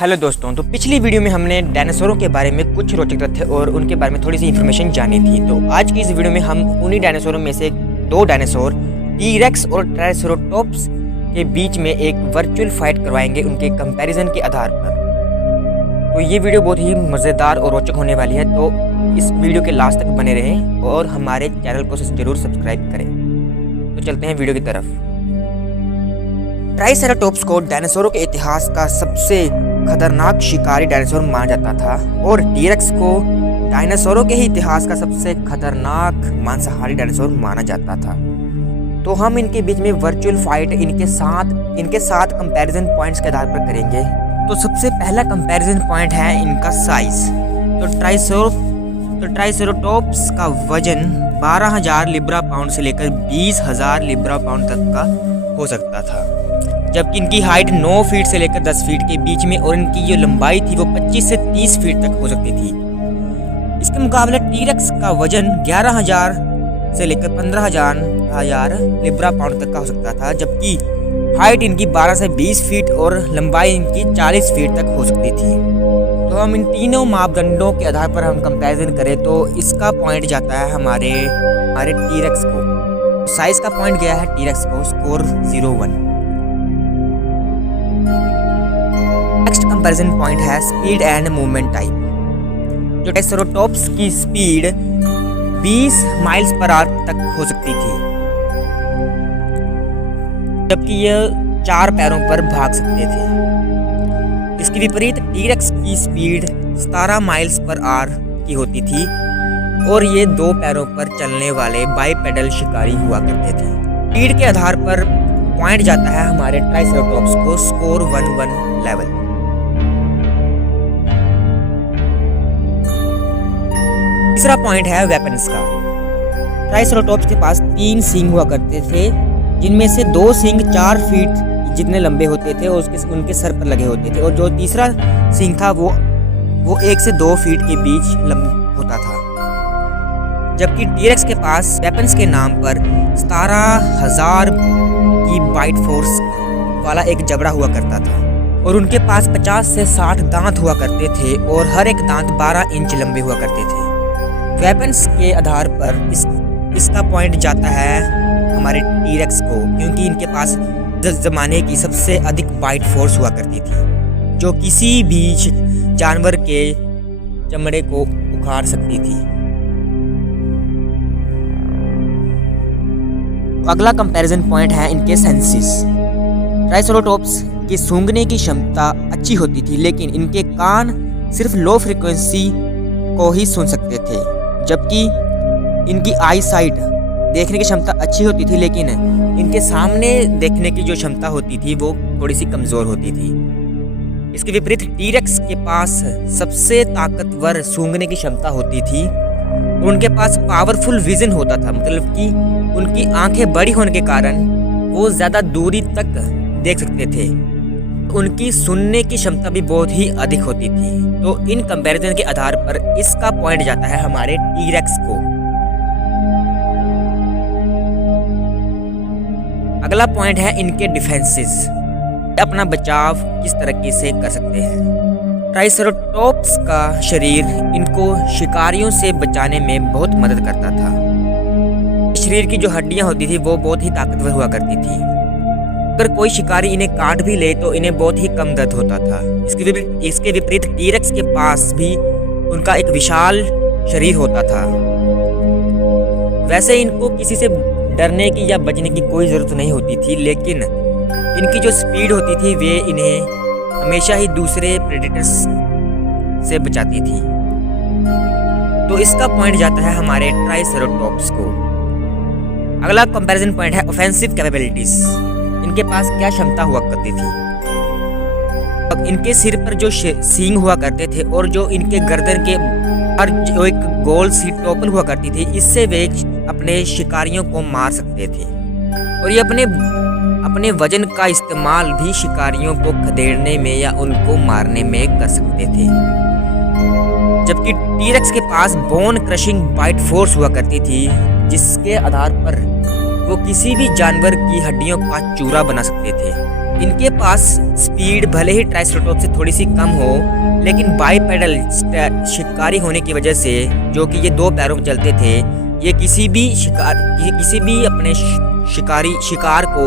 Hello दोस्तों, तो पिछली वीडियो में हमने डायनासोरों के बारे में कुछ रोचक तथ्य और उनके बारे में थोड़ी सी इन्फॉर्मेशन जानी थी। तो आज की इस वीडियो में हम उन्हीं डायनासोरों में से दो डायनासोर टी-रेक्स और ट्राइसेरोटॉप्स के बीच में एक वर्चुअल फाइट करवाएंगे उनके कंपैरिजन के आधार पर। तो ये वीडियो बहुत ही मज़ेदार और रोचक होने वाली है, तो इस वीडियो के लास्ट तक बने रहें और हमारे चैनल को ज़रूर सब्सक्राइब करें। तो चलते हैं वीडियो की तरफ। ट्राइसेराटॉप्स को डायनासोरों के इतिहास का सबसे खतरनाक शिकारी डायनासोर माना जाता था और टी-रेक्स को डायनासोरों के ही इतिहास का सबसे खतरनाक मांसाहारी डायनासोर माना जाता था। तो हम इनके बीच में वर्चुअल फाइट इनके साथ कंपैरिजन पॉइंट्स के आधार पर करेंगे। तो सबसे पहला कंपैरिजन पॉइंट है इनका साइज। तो ट्राइसेरोटॉप्स का वजन 12,000 लिब्रा पाउंड से लेकर 20,000 लिब्रा पाउंड तक का हो सकता था, जबकि इनकी हाइट 9 फीट से लेकर 10 फीट के बीच में और इनकी जो लंबाई थी वो 25 से 30 फीट तक हो सकती थी। इसके मुकाबले टी-रेक्स का वजन 11,000 से लेकर 15,000 लिब्रा पाउंड तक का हो सकता था, जबकि हाइट इनकी 12 से 20 फीट और लंबाई इनकी 40 फीट तक हो सकती थी। तो हम इन तीनों मापदंडों के आधार पर हम कंपैरिजन करें तो इसका पॉइंट जाता है हमारे टी-रेक्स को। साइज का पॉइंट गया है टी-रेक्स को, स्कोर 0-1। नेक्स्ट कंपैरिजन पॉइंट है स्पीड एंड मूवमेंट टाइम। जो ट्राइसेरोटॉप्स की स्पीड 20 माइल्स पर आवर तक हो सकती थी, जबकि यह 4 पैरों पर भाग सकते थे। इसके विपरीत टी-रेक्स की स्पीड 17 माइल्स पर आवर की होती थी और ये 2 पैरों पर चलने वाले बाइपेडल शिकारी हुआ करते थे। स्पीड के आधार पर पॉइंट जाता है हमारे ट्राइसेरोटॉप्स को, स्कोर 1-1 लेवल। तीसरा पॉइंट है वेपन्स का। ट्राइसेरोटॉप्स के पास 3 सींग हुआ करते थे, जिनमें से 2 सींग 4 फीट जितने लंबे होते थे और उनके सर पर लगे होते थे, और जो तीसरा सींग था वो 1 से 2 फीट के बीच होता था। जबकि टी-रेक्स के पास वेपन्स के नाम पर 17,000 की बाइट फोर्स वाला एक जबड़ा हुआ करता था और उनके पास 50 से 60 दांत हुआ करते थे और हर एक दांत 12 इंच लंबे हुआ करते थे। वेपन्स के आधार पर इसका पॉइंट जाता है हमारे टी-रेक्स को, क्योंकि इनके पास ज़माने की सबसे अधिक बाइट फोर्स हुआ करती थी, जो किसी भी जानवर के चमड़े को उखाड़ सकती थी। अगला कंपैरिजन पॉइंट है इनके सेंसेस। ट्राइसेरोटॉप्स की सूंघने की क्षमता अच्छी होती थी, लेकिन इनके कान सिर्फ लो फ्रीक्वेंसी को ही सुन सकते थे, जबकि इनकी आई साइट देखने की क्षमता अच्छी होती थी, लेकिन इनके सामने देखने की जो क्षमता होती थी वो थोड़ी सी कमज़ोर होती थी। इसके विपरीत टी-रेक्स के पास सबसे ताकतवर सूंघने की क्षमता होती थी और उनके पास पावरफुल विजन होता था, मतलब कि उनकी आंखें बड़ी होने के कारण वो ज़्यादा दूरी तक देख सकते थे। उनकी सुनने की क्षमता भी बहुत ही अधिक होती थी। तो इन कंपैरिजन के आधार पर इसका पॉइंट जाता है हमारे टी-रेक्स को। अगला पॉइंट है इनके डिफेंसेस, अपना बचाव किस तरीके से कर सकते हैं। ट्राइसेरोटॉप्स का शरीर इनको शिकारियों से बचाने में बहुत मदद करता था। शरीर की जो हड्डियां होती थी वो बहुत ही ताकतवर हुआ करती थी। अगर कोई शिकारी इन्हें काट भी ले तो इन्हें बहुत ही कम दर्द होता था। इसके विपरीत टी-रेक्स के पास भी उनका एक विशाल शरीर होता था। वैसे इनको किसी से डरने की या बचने की कोई ज़रूरत नहीं होती थी, लेकिन इनकी जो स्पीड होती थी वे इन्हें हमेशा ही दूसरे प्रेडेटर्स से बचाती थी। तो इसका पॉइंट जाता है हमारे ट्राइसेरोटॉप्स को। अगला कंपैरिजन पॉइंट है ऑफेंसिव कैपेबिलिटीज। इनके पास क्या क्षमता हुआ करती थी। इनके सिर पर जो सींग हुआ करते थे और जो इनके गर्दन के और जो एक गोल सी टोपल हुआ करती थी, इससे वे अपने शिकारियों को मार सकते थे और ये अपने वजन का इस्तेमाल भी शिकारियों को खदेड़ने में या उनको मारने में कर सकते थे। जबकि टी-रेक्स के पास बोन क्रशिंग बाइट फोर्स हुआ करती थी, जिसके आधार पर वो किसी भी जानवर की हड्डियों का चूरा बना सकते थे। इनके पास स्पीड भले ही ट्राइसेरोटॉप्स से थोड़ी सी कम हो, लेकिन बाइपेडल शिकारी होने की वजह से, जो कि ये 2 पैरों पर चलते थे, ये किसी भी अपने शिकार को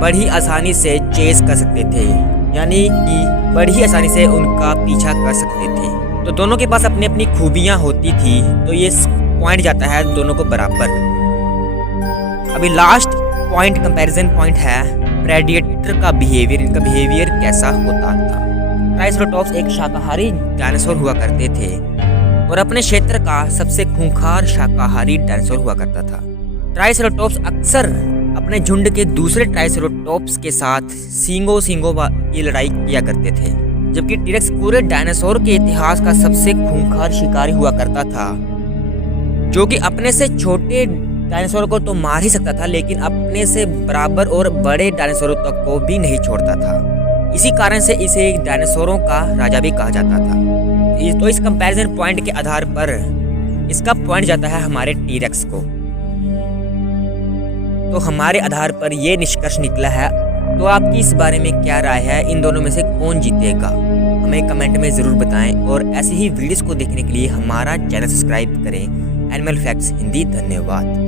बड़ी आसानी से चेस कर सकते थे, यानी कि बड़ी आसानी से उनका पीछा कर सकते थे। तो दोनों के पास अपनी अपनी खूबियां होती थी, तो ये पॉइंट जाता है दोनों को बराबर। अभी लास्ट पॉइंट, कंपैरिजन पॉइंट है प्रेडिएटर का बिहेवियर। इनका बिहेवियर कैसा होता था। ट्राइसेरोटॉप्स एक शाकाहारी डायनासोर हुआ करते थे और अपने क्षेत्र का सबसे खूंखार शाकाहारी डायनासोर हुआ करता था। ट्राइसेरोटॉप्स अक्सर अपने झुंड के दूसरे ट्राइसेरोटॉप्स के साथ सींगों की लड़ाई किया करते थे, जबकि टीरेक्स पूरे डायनासोर के इतिहास का सबसे खूंखार शिकारी हुआ करता था, जो कि अपने से छोटे डायनासोर को तो मार ही सकता था, लेकिन अपने से बराबर और बड़े डायनासोरों तक को भी नहीं छोड़ता था। इसी कारण से इसे डायनासोरों का राजा भी कहा जाता था। तो इस कंपैरिजन पॉइंट के आधार पर इसका पॉइंट जाता है हमारे टीरेक्स को। तो हमारे आधार पर यह निष्कर्ष निकला है। तो आपकी इस बारे में क्या राय है, इन दोनों में से कौन जीतेगा, हमें कमेंट में ज़रूर बताएं। और ऐसी ही वीडियोस को देखने के लिए हमारा चैनल सब्सक्राइब करें। Animal facts Hindi. धन्यवाद।